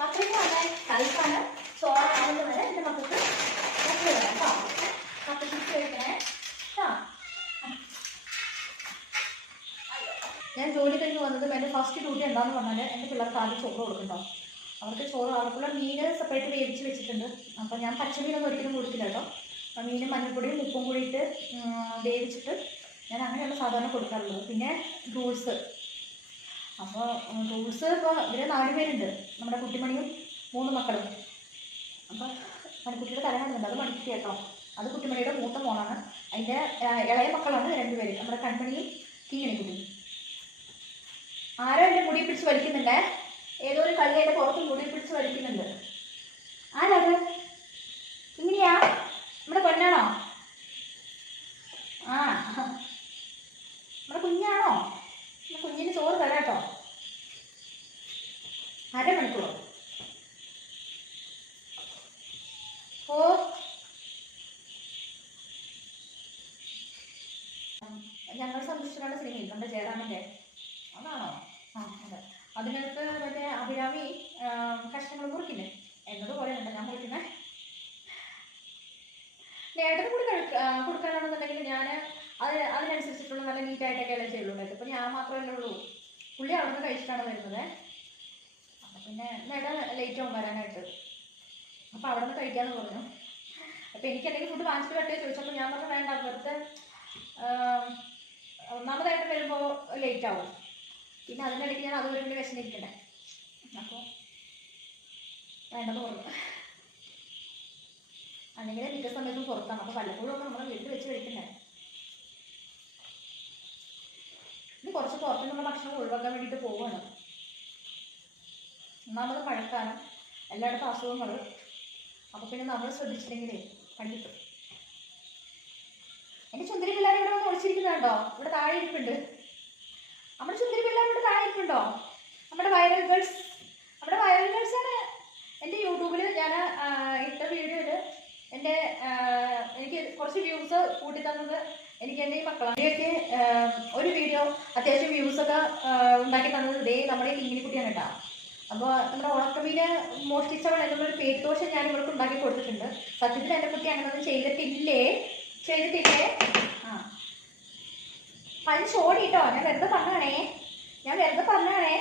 മക്കൾക്ക് നന്നായി കളിക്കാണ്. ചോറാവുന്നത് വരെ എൻ്റെ മക്കൾക്ക് മക്കൾ വരാം കേട്ടോ. മക്കൾ ചിപ്സ് കഴിക്കണേ കേട്ടോ. ഞാൻ ജോലി കഴിഞ്ഞ് വന്നതും എൻ്റെ ഫസ്റ്റ് ഡ്യൂട്ടി എന്താണെന്ന് പറഞ്ഞാൽ എൻ്റെ പിള്ളേർക്ക് ആദ്യം ചോറ് കൊടുക്കണ്ടോ. അവർക്ക് ചോറ് അവർക്കുള്ള മീൻ സെപ്പറേറ്റ് വേവിച്ച് വെച്ചിട്ടുണ്ട്. അപ്പോൾ ഞാൻ പച്ചമീനൊന്നും ഒരിക്കലും കൊടുക്കില്ല കേട്ടോ. മീനും മഞ്ഞൾപ്പൊടിയും ഉപ്പും കൂടി ഇട്ട് വേവിച്ചിട്ട് ഞാൻ അങ്ങനെയാണ് സാധാരണ കൊടുക്കാറുള്ളത്. പിന്നെ ഫ്രൂട്ട്സ്. അപ്പോൾ ഫ്രൂട്ട്സ് ഇപ്പോൾ ഇവരെ 4 പേരുണ്ട്. നമ്മുടെ കുട്ടിമണിയും 3 മക്കളും. അപ്പോൾ മണിക്കുട്ടിയുടെ തലമുണ്ട്, അത് മണിക്കുട്ടി കേട്ടോ. അത് കുട്ടിമണിയുടെ മൂത്ത മോളാണ്. അതിൻ്റെ ഇളയ മക്കളാണ് 2 പേര്, നമ്മുടെ കൺമണിയും കിങ്ങിണിക്കുട്ടിയും. ആരോ എൻ്റെ മുടി പിടിച്ച് വലിക്കുന്നുണ്ടേ. ഏതോ ഒരു കളിയുടെ പുറത്ത് മുടി പിടിച്ച് വലിക്കുന്നുണ്ട്. ആരത്? ഇങ്ങനെയാ? നമ്മുടെ പൊന്നാണോ? ആ, നമ്മുടെ കുഞ്ഞാണോ? കുഞ്ഞിന് ചോറ് തരാം കേട്ടോ. അരമണിക്കൂറോ? ഓ, ഞങ്ങൾ സന്ദർശിച്ചിട്ടുള്ള സിനിമയിൽ നമ്മുടെ ജയറാമിൻ്റെ അതാണോ? ആ, അതെ. അതിനകത്ത് മറ്റേ അഭിരാമി കഷ്ണങ്ങൾ മുറിക്കില്ലേ എന്നതുപോലെ ഉണ്ട് ഞാൻ മുറിക്കുന്നത്. നേട്ടത്തിന് കൂടി കൊടുക്കാനാണെന്നുണ്ടെങ്കിൽ ഞാൻ അതിനനുസരിച്ചിട്ടുള്ള നല്ല നീറ്റായിട്ടൊക്കെയല്ലേ ചെയ്യുള്ളൂ. ഇപ്പോൾ ഞാൻ മാത്രമല്ലേ ഉള്ളൂ. പുള്ളി അവിടെ നിന്ന് കഴിച്ചിട്ടാണ് വരുന്നത്. അപ്പം പിന്നെ നേട്ടം ലേറ്റ് ആവും വരാനായിട്ട്. അപ്പോൾ അവിടെ നിന്ന് കഴിക്കാമെന്ന് പറഞ്ഞു. അപ്പോൾ എനിക്ക് എന്തെങ്കിലും ഫുഡ് വാങ്ങിച്ചിട്ട് വരട്ടെ ചോദിച്ചപ്പോൾ ഞാൻ പറഞ്ഞു വേണ്ട, വെറുതെ ഒന്നാമതായിട്ട് വരുമ്പോൾ ലേറ്റ് ആവും. പിന്നെ അതിൻ്റെ ഇടയ്ക്ക് ഞാൻ അതുവരെ പിന്നെ വിശന്നിരിക്കണ്ടേ. അപ്പോൾ വേണ്ടെന്ന് പറഞ്ഞു. അല്ലെങ്കിൽ മിക്ക സമയത്തും പുറത്താണ്. അപ്പോൾ വല്ലപ്പോഴും ഒക്കെ നമ്മൾ വീട്ടിൽ വെച്ച് കഴിക്കണ്ടേ. ഇനി കുറച്ച് പുറത്തുനിന്നുള്ള ഭക്ഷണം ഒഴിവാക്കാൻ വേണ്ടിയിട്ട് പോവുകയാണ്. ഒന്നാമത് മഴക്കാലം, എല്ലായിടത്തും അസുഖങ്ങൾ. അപ്പോൾ പിന്നെ നമ്മൾ ശ്രദ്ധിച്ചില്ലെങ്കിലേ പണി കിട്ടും. എൻ്റെ ചുന്തിരി പിള്ളേർ ഇവിടെ വന്ന് ഒളിച്ചിരിക്കുന്നുണ്ടോ? ഇവിടെ താഴെ ഇരിപ്പുണ്ട്. നമ്മുടെ ചുന്തിരി പിള്ളേർ ഇവിടെ താഴെ ഇരിപ്പുണ്ടോ? നമ്മുടെ വൈറൽ ഗേൾസ്. നമ്മുടെ വൈറൽ ഗേൾസാണ്. എൻ്റെ യൂട്യൂബിൽ ഞാൻ ഇട്ട വീഡിയോയിൽ എനിക്ക് കുറച്ച് വ്യൂസ് കൂട്ടി തന്നത് എനിക്ക് എൻ്റെ ഈ മക്കളാണ്. ഇവയൊക്കെ ഒരു വീഡിയോ അത്യാവശ്യം വ്യൂസൊക്കെ ഉണ്ടാക്കി തന്നത് ഇതേ നമ്മുടെ ഈ കിങ്ങിണിക്കുട്ടിയാണ് കേട്ടോ. അപ്പോൾ നമ്മുടെ ഉണക്കമീന് മോഷ്ടിച്ചവൾ എന്നുള്ളൊരു പേരുദോഷം ഞാൻ ഇവർക്ക് ഉണ്ടാക്കി കൊടുത്തിട്ടുണ്ട്. സത്യത്തിൽ എൻ്റെ കുട്ടി അങ്ങനെയൊന്നും ചെയ്തിട്ടില്ലേ. ആ, അതിന് ചോടി കേട്ടോ. ഞാൻ വെറുതെ പറഞ്ഞാണേ.